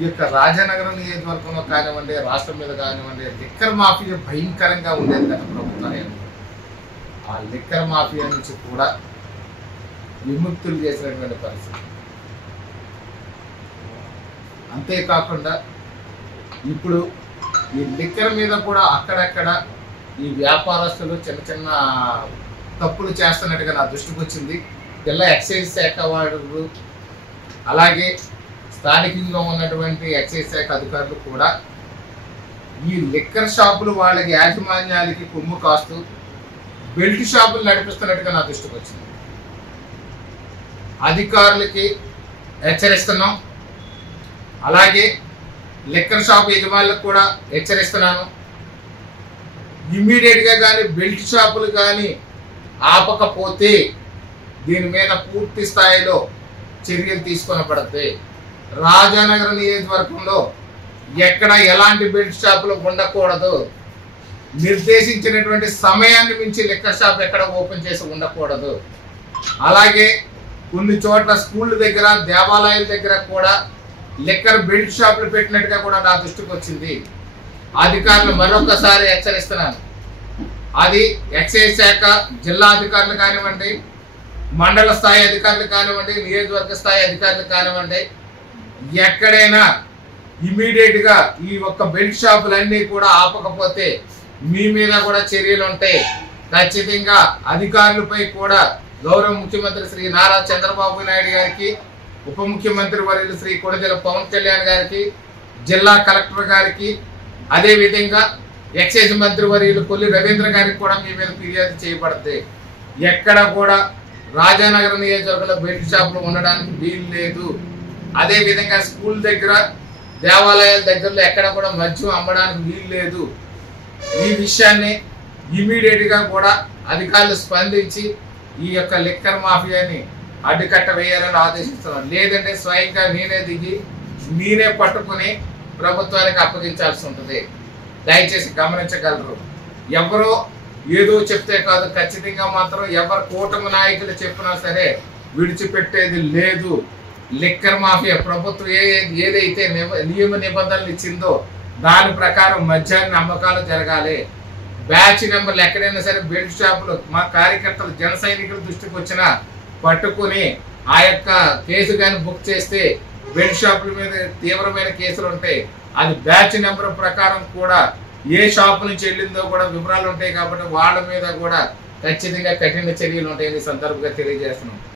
ఈ యొక్క రాజనగరం నియోజకవర్గంలో కానివ్వండి, రాష్ట్రం మీద కానివ్వండి, లిక్కర్ మాఫియా భయంకరంగా ఉండేది గత ప్రభుత్వాలు. ఆ లిక్కర్ మాఫియా నుంచి కూడా విముక్తులు చేసినటువంటి పరిస్థితి. అంతేకాకుండా ఇప్పుడు ఈ లిక్కర్ మీద కూడా అక్కడక్కడ ఈ వ్యాపారస్తులు చిన్న చిన్న తప్పులు చేస్తున్నట్టుగా నా దృష్టికి వచ్చింది. జిల్లా ఎక్సైజ్ శాఖ వాళ్ళు, అలాగే స్థానికంగా ఉన్నటువంటి ఎక్సైజ్ శాఖ అధికారులు కూడా ఈ లిక్కర్ షాపులు వాళ్ళకి యాజమాన్యాలకి కొమ్ము కాస్తూ బెల్ట్ షాపులు నడిపిస్తున్నట్టుగా నా దృష్టికి వచ్చింది. అధికారులకి హెచ్చరిస్తున్నాం, అలాగే లిక్కర్ షాప్ యజమానులకు కూడా హెచ్చరిస్తున్నాను. ఇమ్మీడియట్గా కానీ బెల్ట్ షాపులు కానీ ఆపకపోతే దీని మీద పూర్తి స్థాయిలో చర్యలు తీసుకొనబడతాయి. రాజానగరం నియోజకవర్గంలో ఎక్కడ ఎలాంటి బెల్ట్ షాపులు ఉండకూడదు. నిర్దేశించినటువంటి సమయాన్ని మించి లిక్కర్ షాప్ ఎక్కడ ఓపెన్ చేసి ఉండకూడదు. అలాగే కొన్ని చోట్ల స్కూళ్ళ దగ్గర, దేవాలయాల దగ్గర కూడా లిక్కర్ బెల్ట్ షాపులు పెట్టినట్టుగా కూడా నా దృష్టికి వచ్చింది. అధికారులు మరొకసారి హెచ్చరిస్తున్నాను. అది ఎక్సైజ్ శాఖ జిల్లా అధికారులు కానివ్వండి, మండల స్థాయి అధికారులు కానివ్వండి, నియోజకవర్గ స్థాయి అధికారులు కానివ్వండి, ఎక్కడైనా ఇమీడియట్గా ఈ ఒక్క బెల్ట్ షాపులన్నీ కూడా ఆపకపోతే మీ మీద కూడా చర్యలు ఉంటాయి. ఖచ్చితంగా అధికారులపై కూడా గౌరవ ముఖ్యమంత్రి శ్రీ నారా చంద్రబాబు నాయుడు గారికి, ఉప ముఖ్యమంత్రి వర్యులు శ్రీ కొణిదెల పవన్ కళ్యాణ్ గారికి, జిల్లా కలెక్టర్ గారికి, అదేవిధంగా ఎక్సైజ్ మంత్రి వర్యులు కొల్లి రవీంద్ర గారికి కూడా మీ మీద ఫిర్యాదు చేయబడుతుంది. ఎక్కడ కూడా రాజానగరం నియోజకవర్గంలో బెల్ట్ షాపులు ఉండడానికి వీలు లేదు. అదేవిధంగా స్కూల్ దగ్గర, దేవాలయాల దగ్గరలో ఎక్కడ కూడా మద్యం అమ్మడానికి వీలు లేదు. ఈ విషయాన్ని ఇమీడియట్గా కూడా అధికారులు స్పందించి ఈ యొక్క లిక్కర్ మాఫియాని అడ్డుకట్ట వేయాలని ఆదేశిస్తున్నాను. లేదంటే స్వయంగా నేనే దిగి నేనే పట్టుకుని ప్రభుత్వానికి అప్పగించాల్సి ఉంటుంది. దయచేసి గమనించగలరు. ఎవరో ఏదో చెప్తే కాదు, ఖచ్చితంగా మాత్రం ఎవరు కూటమి నాయకులు చెప్పినా సరే విడిచిపెట్టేది లేదు. లిక్కర్ మాఫియా ప్రభుత్వం ఏదైతే నియమ నిబంధనలు ఇచ్చిందో దాని ప్రకారం మద్యాన్ని అమ్మకాలు జరగాలి. బ్యాచ్ నెంబర్లు ఎక్కడైనా సరే బెల్ట్ షాపులు మా కార్యకర్తలు, జన సైనికుల దృష్టికి వచ్చినా పట్టుకుని ఆ యొక్క కేసు కానీ బుక్ చేస్తే బెల్ట్ షాపుల మీద తీవ్రమైన కేసులు ఉంటాయి. అది బ్యాచ్ నెంబర్ ప్రకారం కూడా ఏ షాపు నుంచి వెళ్ళిందో కూడా వివరాలు ఉంటాయి. కాబట్టి వాళ్ళ మీద కూడా ఖచ్చితంగా కఠిన చర్యలు ఉంటాయని సందర్భంగా తెలియజేస్తున్నాం.